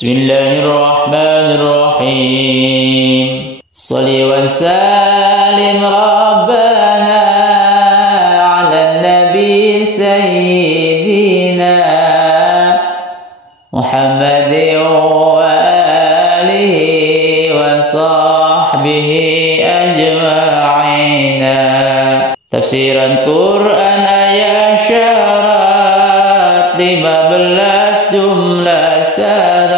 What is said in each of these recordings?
Bismillahirrahmanirrahim. Shalli wa sallim Rabbana ala nabi sayyidina Muhammadin wa alihi wa sahbihi ajma'ina. Tafsiran Quran ayat syarat 15 jumlah syarat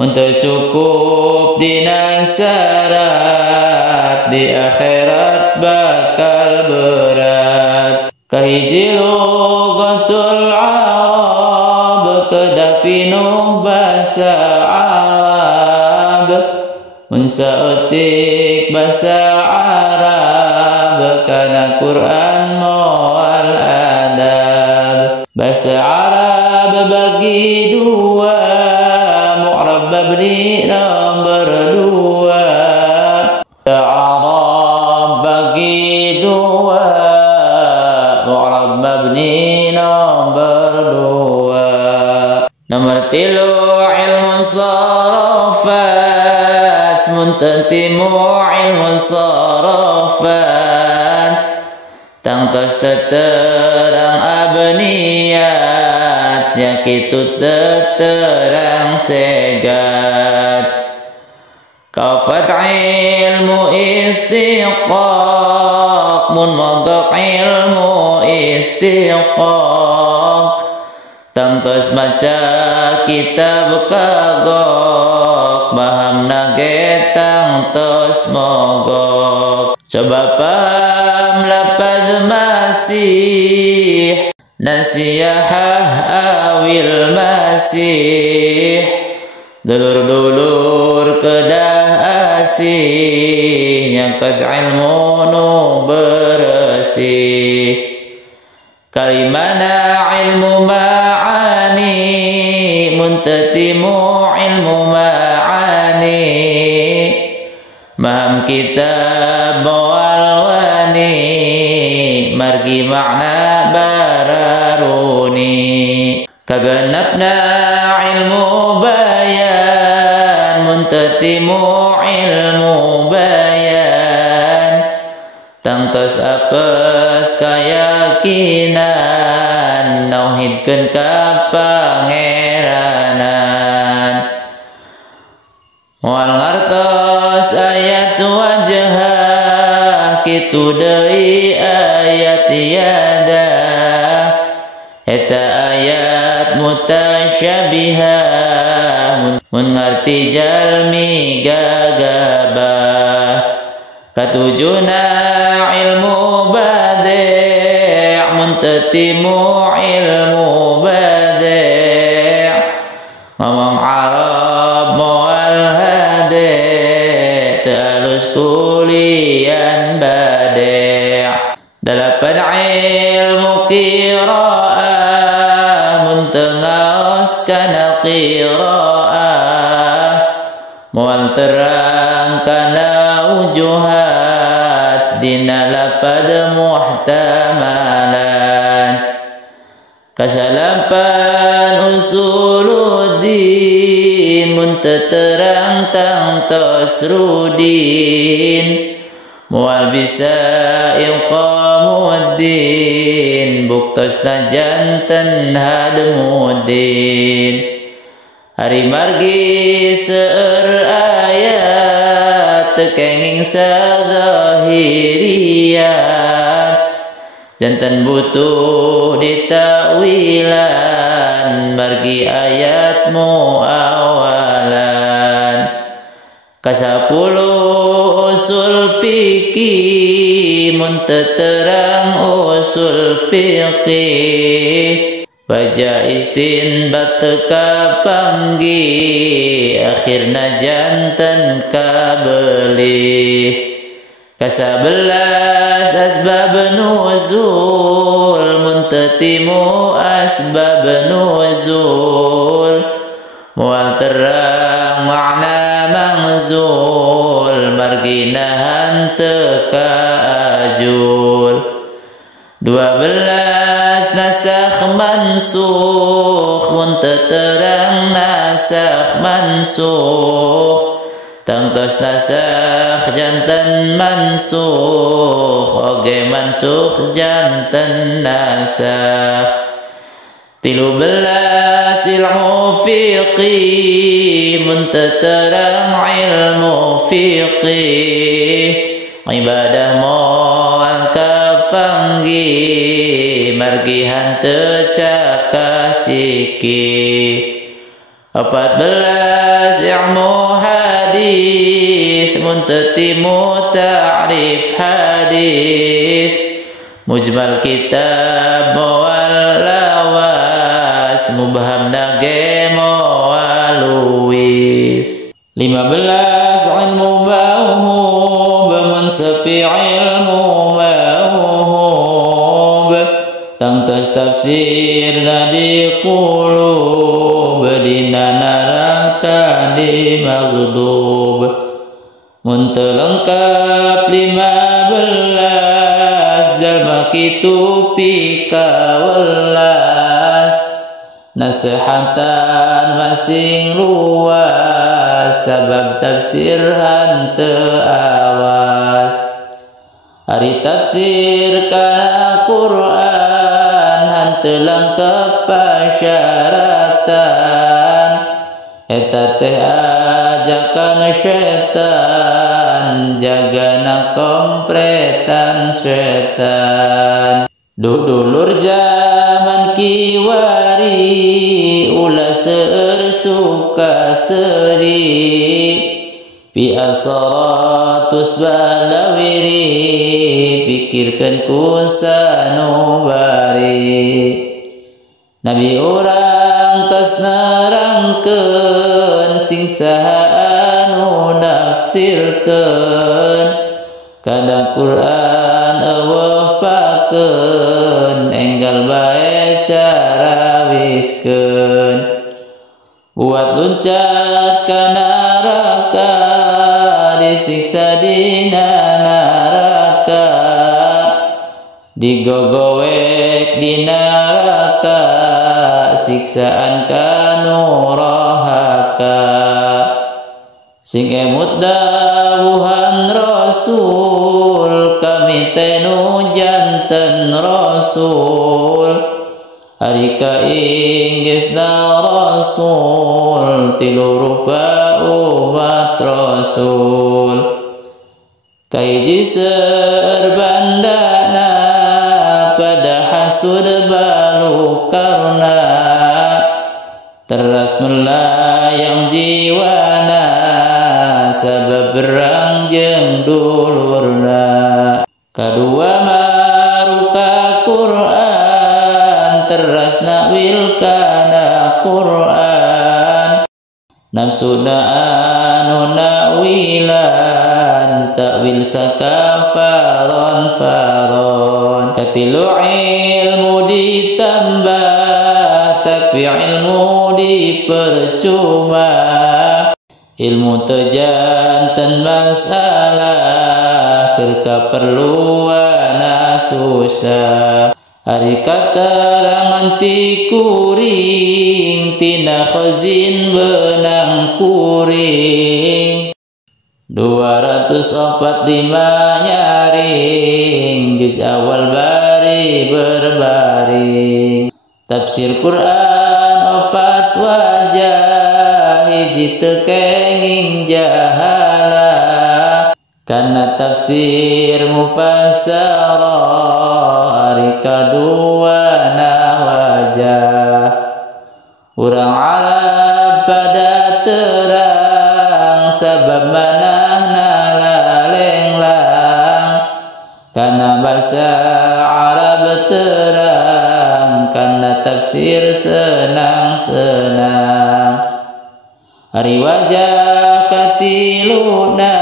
untuk cukup dina syarat di akhirat bakal berat. Kahiji lugatul Arab kedah pinuh bahasa Arab munsautik bahasa Arab kana Quran moal adab. Bahasa Arab bagi dua, mu'rab mabni nomor dua. Arab bagi dua, mu'rab mabni nomor dua. Nomor tilu ilmu sarafat, muntatimu ilmu sarafat tangtos teterang abniyat yakitu teterang segat. Kafat ilmu istiqaq mun mogok ilmu istiqaq tangtos maca kitab kagok paham nage tangtos mogok. Coba paham lapaz masih nasiyahah awil masih dulur-dulur kedah asih nyangkat ilmu nu bersih. Kalimana ilmu ma'ani muntatimu ilmu ma'ani maham kitab mu'alwani margi makna bararuni. Kagenapna ilmu bayan muntatimu ilmu bayan tangtos apes kayakinan nauhidkeun ka pangeranan. Moal ngartos ayat wajah kitu deui ayat yada eta ayat mutasyabihah mun ngarti jalmi gagabah. Katujuna ilmu badi' muntatimu ilmu badi' ngomong Arab moal hadi' talus kulian badi'. Dalapan ilmu qiraah muntengaos kana qiraah moal terang kana wujuhat dina lapad muhtamalat. Kasalapan usuluddin munteterang tangtos rudin mual bisa iqamuddin buktosna janten hadmuddin. Hari margi seueur ayat tekenging sazahiriyat janten butuh ditakwilan margi ayat muawalan. Kasapuluh usul fikih munteterang usul fikih baja istinbat teka panggih akhirna janten kabeli. Kasabelas asbab nuzul muntatimu asbab nuzul mual terang makna mangzul marginahan teka ajul. 12 nasakh mansukh mun teu terang nasakh mansukh tangtos nasakh janten mansukh oge mansukh janten nasakh 13 ilmu fiqih mun teu terang ilmu fiqih ibadah moal kafanggi margihan teu cakah ciki 14 ilmu hadis mun teu timu ta'rif hadis mujmal kitab moal lawas mubham nage moal luwis 15 ilmu mauhub mun sepi ilmu mauhub tangtos tafsir di qulub dina neraka di maghdub mun teu lengkap 15 jalma kitu pikawelas nasihatan masing luas sabab tafsir hanteu awas ari tafsir kana Quran hanteu lengkap pasyaratan eta teh ajakan syaitan jagana kompretan syaitan dulur zaman kiwari ulah seueur suka seuri pi asaratus balawiri pikirkeun ku sanubari Nabi urang tos nerangkeun sing saha anu nafsirkeun kana Quran eueuh pakeun enggal bae cara wiskeun buat luncat ka neraka disiksa dina neraka digogowek di neraka siksaan kanu rohaka sing emut dawuhan Rasul kami tenu janten Rasul ari kainggesna Rasul tilu rupa umat Rasul kaiji serbandana pada hasud balukarna teras melayang jiwana sabab berang jeung dulurna kadua maruka Quran terasna wil kana Quran nafsuna anu nawilan takwil sakafaron faron katilu ilmu ditambah tapi ilmu dipercuma ilmu tejanten masalah keur kaperluan susah ari katerangan ti kuring tina khazin benang kuring 245 nyaring juj awal bari berbaring tafsir Quran opat wajah hiji teu kenging jahala kana tafsir mufassarah ari kadua na wajah urang Arab pada terang sabab manahna lalenglang kana basa Arab terang kana tafsir senang-senang ari wajah katiluna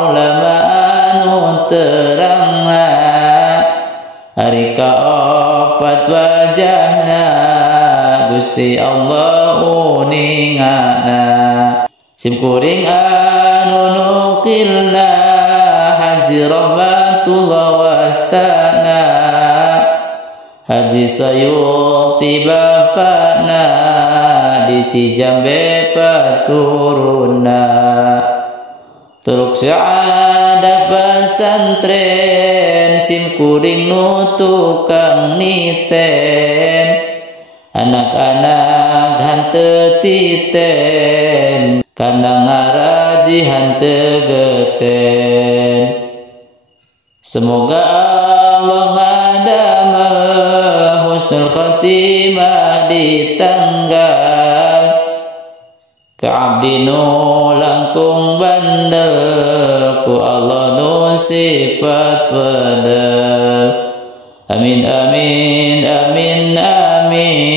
ulama anu terangna ari kaopat wajahna Gusti Allah uningana sim kuring anu nukilna haji Rahmatullah wastana Haji sayukti bapakna di Cijambe paturuna Turuk syahadat pesantren sim kuring nu tukang niten anak-anak hanteu titen kana ngaraji hanteu geten. Semoga Allah ngadamel husnul khatimah di tanggal ka abdi nu langkung bandel ku Allah nu sifat wadal. Amin amin amin amin.